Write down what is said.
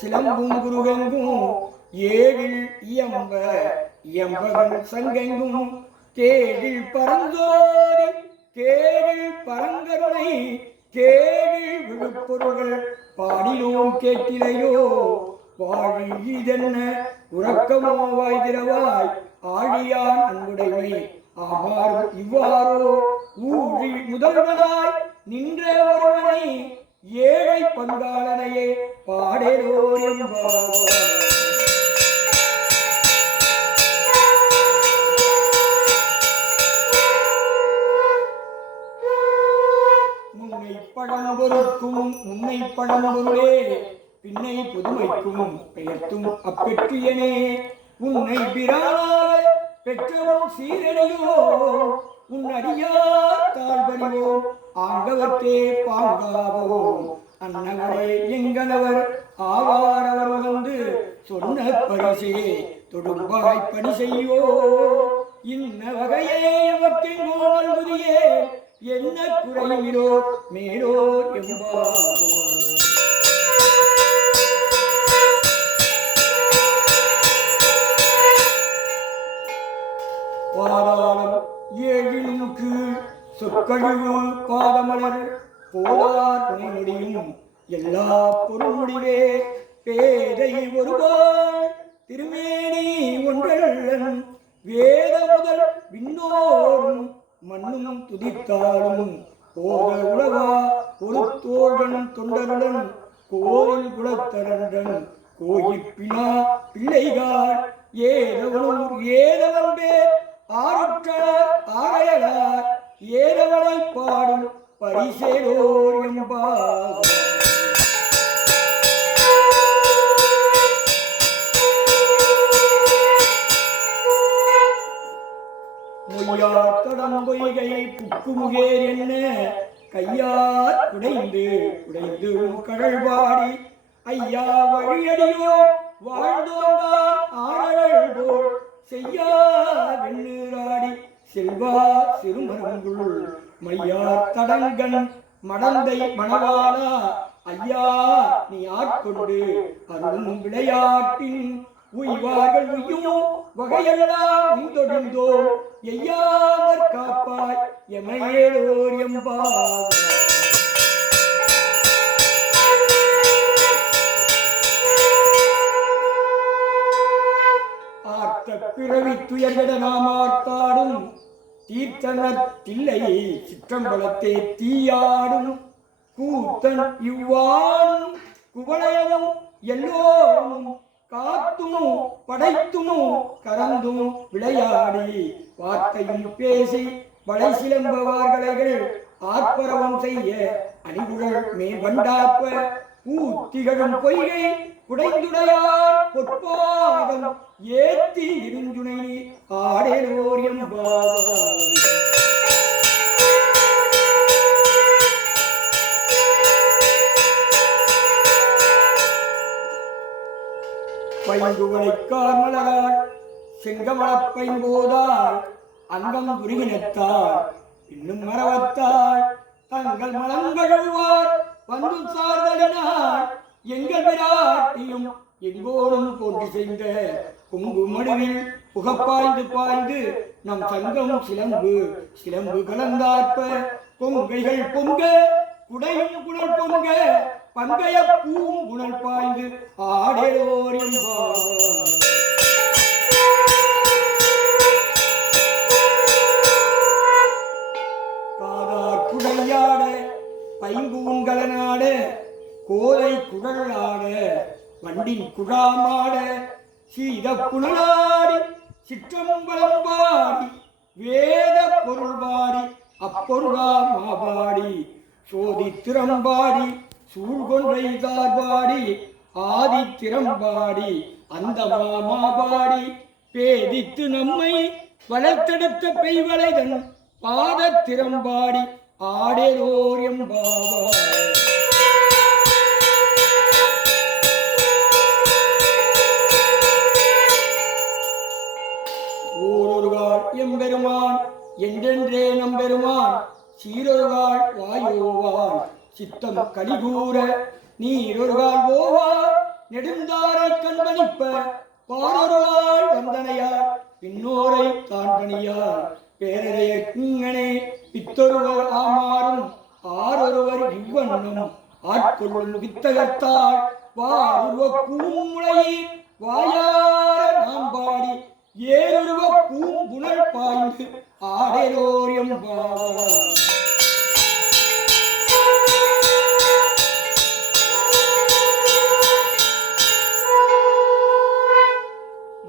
சிலம்பும் குருகங்கும் ஏழில் இயம்ப இயம்பகன் சங்கெங்கும் கேடில் பரந்தோரி கேடில் பரங்கருணை கேடில் விழுப்பொருள்கள் பாடினோம் கேட்டிலையோ வாழி இதென்ன உறக்கமோ வாய்திரவாய் ஆழியான் அன்புடைமை ஆமாறு இவ்வாறோ ஊழி முதல்வனாய் நின்ற ஒருவனை ஏழை பங்காளனையே பாடேரோ என்பார் முன்னை பழம்பொருட்கும் முன்னை பழம்பொருளே. பின்னை புதுமைக்கும் பெயர்த்தும் அப்பெற்றியனே. உன்னை பிரானாக பெற்றவன் சீரடியோ உன் அடியார் தாழ்வடிவோ ஆங்கவர்க்கே பாங்காவோ அன்னவரே எங்கனவர் ஆவாரவர் வந்து சொன்ன பரிசே தொடும்பாய் பணி செய்யோ இன்ன வகையே எவற்றின் புதியே என்ன குறையிலோ மேலோ எவ்வாறு பாதாளம் ஏழின் கீழ் சொற்கழிவு பாதமலர் போதார் துணை முடியும் எல்லா பொருள் முடிவே பேதை ஒருவாள் திருமேனி ஒன்றல்லன். வேத முதல் விண்ணோரும் மண்ணும் துதித்தாலும் போக உலகா ஒரு தோழன் தொண்டருடன். கோயில் குலத்தரண்டன் கோயிப்பினா பிள்ளைகார். ஏதவனும் ஏதவன் பேர் ஆருற்றார் ஆரையலார் ஏதவனை பாடும் பரிசேரோர் என்பார் மொய்யார் புக்குமுகேர் என்ன கையார் குடைந்து குடைந்து கடல்பாடி ஐயா வழியடியோ வாழ்ந்தோங்கான் ஆரழல் போல் செய்யா வெண்ணுராடி செல்வா சிறுமருங்குள் மையார் தடங்கன் மடந்தை மணவாளா. ஐயா நீ ஆட்கொண்டு அருளும் விளையாட்டின் உய்வார்கள் உய்யோ. வகையெல்லாம் உந்தொழிந்தோ எய்யாமற் காப்பாய். எமையேலோர் எம்பா ஆர்த்த பிறவி துயர்விட நாம் ஆர்த்தாடும் தீர்த்தனத்தில்லை சிற்றம்பலத்தே தீயாடும். கூத்தன் இவ்வாணும் குவளையவும் எல்லோரும் காத்தும் படைத்தும் கறந்தும் விளையாடி வார்த்தையும் பேசி வளை சிலம்பவார்களைகள் ஆர்ப்பரவம் செய்ய அணிகுழல் மேம்பண்டாப்ப பூத்திகழும் பொய்கை குடைந்துடையார் பொற்பாதம் ஏத்தி இருஞ்சுனை ஆடேலோர் என்பார் பைங்குவளைக்கார் மலரார் செங்கமலப் பைம்போதார் அங்கம் குருகினத்தார் இன்னும் மரவத்தார் தங்கள் மலங்கழுவார் வந்து சார்தலினார் எங்கள் விராட்டியும் எங்கோடும் போன்று செய்த பொங்கு மடுவில் புகப்பாய்ந்து பாய்ந்து நம் சங்கம் சிலம்பு சிலம்பு கலந்தாற்ப பொங்கைகள் பொங்க குடையும் குணல் பொங்க பங்கைய பூம் குணல் பாய்ந்து ஆடேரோர் பைம்பூங்கலனாட கோலை குழலாட வண்டின் குழாமாட சீத புனலாடி சிற்றம்பலம் பாடி வேத பொருள் பாடி அப்பொருளா மாபாடி சோதி திறம்பாடி சூழ்கொன்றை தார்பாடி ஆதி திறம்பாடி அந்த மாமாபாடி பேதித்து நம்மை வளர்த்தெடுத்த பெய்வளைதன் பாத திறம்பாடி ஆடேரோர் எம்பாவார். ஓரொருகாள் எம்பெருமான் என்றென்றே நம்பெருமான் சீரொருகாள் வாயோவான். சித்தம் கலிகூற நீரொருகாள் போவா. நெடுந்தாரை கண்பணிப்ப பாரொருவாள் வந்தனையார். பின்னோரை தான் பணியார் பேரறைய கிங்கனே பித்தொருவர் ஆமாறும் ஆரொருவர் இவ்வண்ணும் ஆட்கொள்ளும் வித்தகத்தால் வாருவ பூமுளை வாயார நாம் பாடி ஏருருவ பூம்புணல் பாய்ந்து ஆடையோரியம் ஆடலோரியம்